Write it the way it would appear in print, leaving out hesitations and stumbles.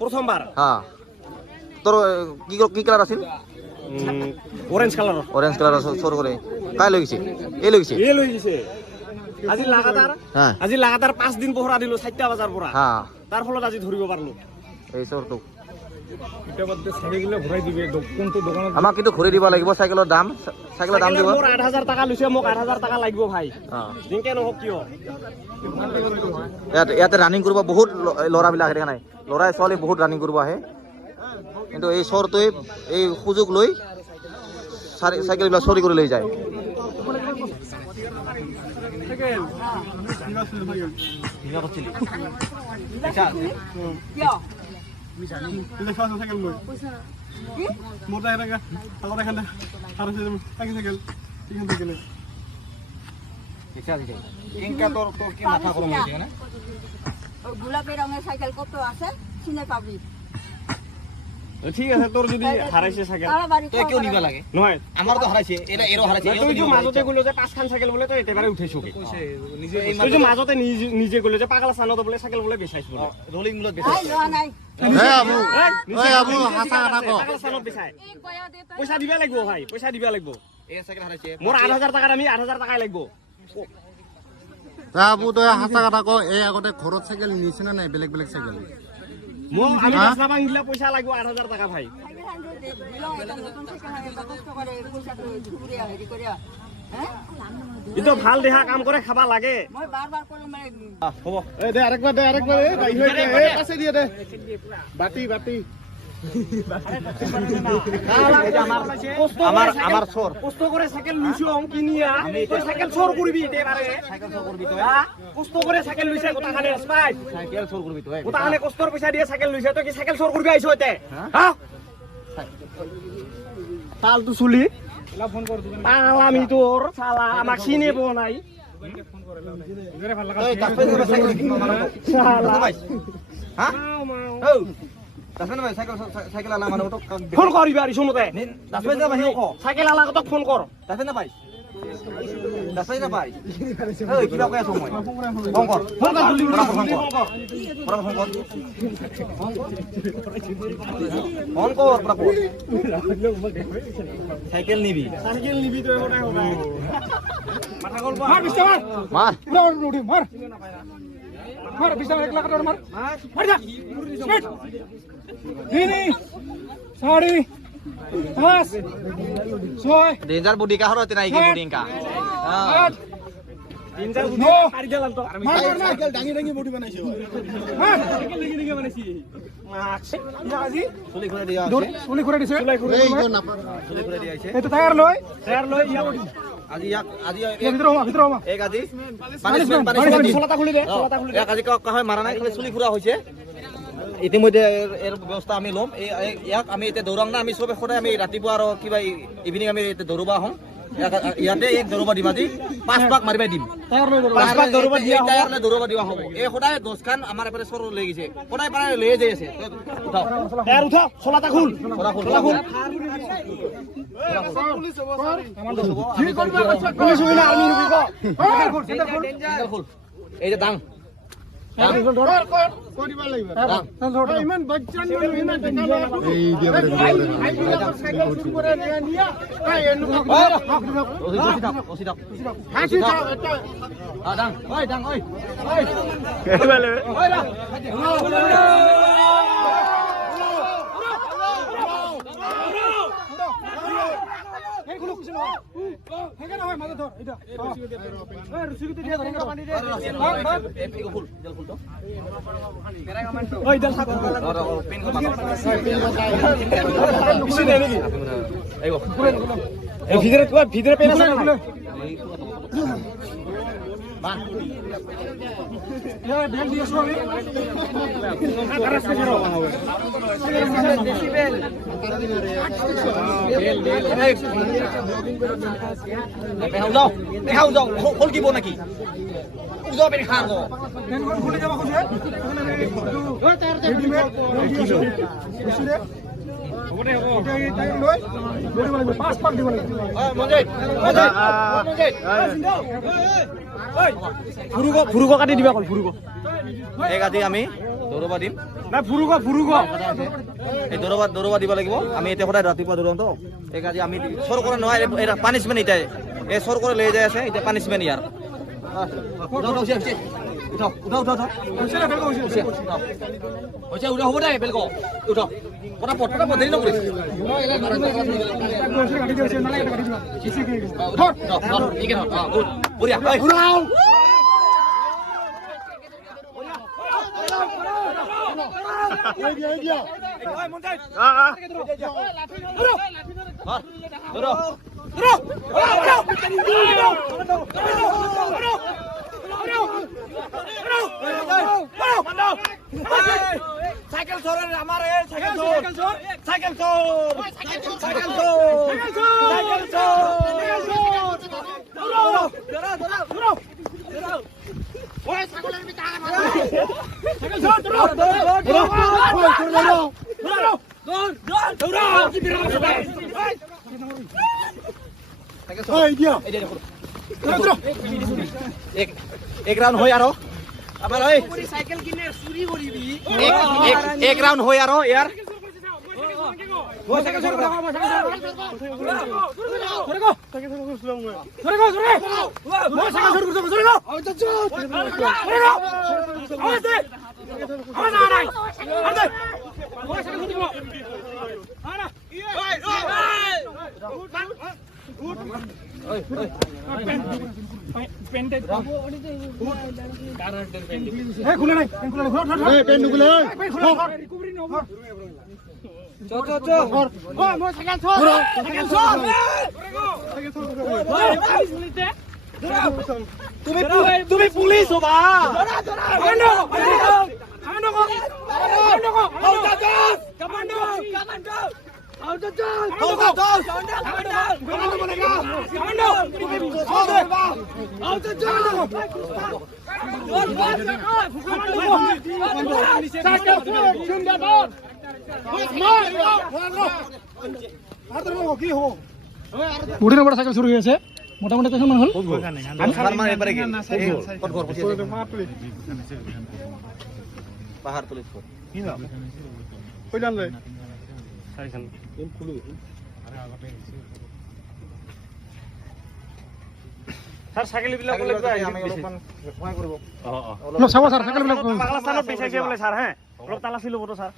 প্রথমবার হ্যাঁ তোর কি কালার আছিল অরেঞ্জ কালার সর করে কাই লৈ গৈছে এই লৈ গৈছে আজি লাগাতার 5 দিন পহৰা দিলো 4টা বজাৰ পৰা তাৰ ফলত আজি ধৰিব পাৰলো এই চৰটো আমাক কিন্তু ঘূৰি দিব লাগিব চাইকেলৰ দাম দিব মোৰ 8000 টাকা লৈছে মোক 8000 টাকা লাগিব ভাই জিংকে নহক কিয় ইয়াতে ৰানিং কৰিব বহুত ল'ৰাবিলাক দেখা নাই ল'ৰাই ছোৱালী বহুত ৰানিং কৰিব আহে কিন্তু এই চৰটোৱে এই সুযোগ লৈ চাইকেলবিলাক চুৰি কৰি লৈ যায় গোলাপী রঙের সাইকেল কত আছে চিনে পাবি ঠিক আছে তোর যদি হারাইছে সাইকেল তুই কেউ নিবা লাগে নহয় আমার তো হারাইছে এরো হারাইছে তুই যে মাজতে গলো যে 5 খান সাইকেল বলে তো একেবারে উঠেছো কি তুই যে মাজতে নিজে গলো যে পাগলা সানত বলে সাইকেল বলে বেচাইছ বলে রোলিং গুলো নাই লোৱা নাই আবু হাসা কথা কো পাগলা সানত বেচাই পয়সা দিবা লাগিব ভাই পয়সা দিবা লাগিব এই সাইকেল হারাইছে মোর 8000 টাকা আমি 8000 টাকা লাগিব আবু তো হাসা কথা কো এই আগতে ঘৰত সাইকেল নিছে না নাই বেলেগ সাইকেল মোক আমি রাস্তা ভাঙিলা পয়সা লাগিব 8000 টাকা ভাই ইতো ভাল দেহা কাম করে খাবা লাগে মই বারবার করে মানে হ'ব এই দে আরেকবার এই গাই হই দে এই পাশে দিয়ে দে বাটি আমার চোর কষ্ট করে সাইকেল লুইছো কিনিয়া তুই সাইকেল চোর করবি এবারে সাইকেল চোর করবি তুই কষ্ট করে সাইকেল লুইছে গোটাখানে স্পাই সাইকেল চোর করবি তুই গোটাখানে কষ্টর পয়সা দিয়ে সাইকেল লুইছে তুই কি সাইকেল চোর করবি আইছো এতে হ্যাঁ তাল তো চুলি ফোন কর দিবেন আমি তোর শালা আমাক চিনিব নাই ফোন করে লাও ইরে ভাল লাগা শালা হ্যাঁ ও দাসনা ভাই সাইকেল আলা মানে তো ফোন করিবি আর শুনতে দাসনা ভাই সাইকেল আলা কত ফোন কর দাসনা ভাই এই কিবা কই আছো মই ফোন কর সাইকেল নিবি তো এখানে হবে মাথা গল মার বিস্তা মার উড়ি মার বিস্তা 1 লাখ টাকা মার যা স্পিড হিনি 5 6 डेंजर बॉडी का हरो तना की बॉडी का हां डेंजर बॉडी मार गेलाम तो মার সাইকেল ডাঙি বডি বানাইছে হ্যাঁ সাইকেল ডাঙি বানাইছি আজি চুলি করে দিয়া আছে চুলি করে দিছে এই গো না চুলি করে দিয়া আছে এই তো টায়ার লই ইয়া বডি আজি ভিতর হমা এক আজি পানি ছলাটা খুলি দে এক আজি কা হয় মারা নাই খালি চুলি ফুরা হইছে ইতিমধ্যে এর ব্যবস্থা আমি লম ইয়াক আমি এতে দৌৰাং না আমি সবে খোদাই আমি ৰাতিপুৱা আৰু কিবা ইভিনিং আমি এতে দৌৰবা হম ইয়াতে এক দৌৰবা দিম আজি 5 পাক মাৰিবাই দিম 5 পাক দৌৰবা দিয়া হ'ব টায়াৰলে দৌৰবা দিয়া হ'ব এই খোদাই 10 খান আমাৰ এপাৰে সৰ লৈ গৈছে খোদাই পাৰে লৈ যাই আছে উঠাও টায়ার উঠা ছলাটা খুল পুলিশ হইনা আর্মি নবি কো খুল এই যে দাং করিবা লাগবে ইমান বাচ্চা না এই দিয়ে সাইকেল শুরু করে নিয়া এই এনু ওসি দাও হাসি দাও দাং ওই দাং ওই এবারে ওই দা এই গুলো কিছু না হেগে না হয় মাঝে ধর এটা এই রসিকতে দিয়ে ধরে পানি দে এপিকো ফুল জল ফুল তো ওই জল সাথে পেন কো কিছু দে নাকি আইবো এই ভিতরে পেন আছে না বাহ এ বেল দিয়ে শুনি আকাশ কে ধরো ডেসিবেল বেল দেখাও যাও খোল দিব নাকি উজো বেরি খান গো পেন কোন খুলে যাবা খুশি ওই তার রেডিমেড খুশি রে ওটা এই টাইম লই বড়ি বড়ি 5 পাক দিব লাগবে মঞ্জিত ফুরুগো কাটি দিবা কল ফুরুগো এক আজি আমি দৌৰবা দিম এই দৌৰবা দিব লাগিব আমি এতিয়া সদায় ৰাতিপুৱা দৌৰাওঁতো এই আজি আমি চৰ কৰা নহয় এটা পানিছমেণ্ট এতিয়া এই চৰ কৰি লৈ যাই আছে এতিয়া পানিছমেণ্ট ইয়াৰ হ'ব দে বেলক উঠ পটাপট দেৰি নকৰিছ বঢ়িয়া সাইকেল চোর আমার সাইকেল চোর সাইকেল চোর সাইকেল চোর সাইকেল চোর ওই ছাগলের পিতা সাইকেল চোর দৌড় এক রাউন্ড হয় আর আমার ওই সাইকেল কিনে চুরি করিবি এক রাউন্ড হয় আর ইয়ার সাইকেল চোর তুমি পুলিশ হবা বুড়ি নম্বর সাইকেল শুরু হয়েছে মোটামুটি কখন মান হল পাহাড় তুলিস স্যার সাইকেল বিলাক চাব স্যার সাইকেল বিলাক পাগলা স্থানত বিচাৰিছে বোলে ছাৰ হে অলপ তালাচি ল'ব তো ছাৰ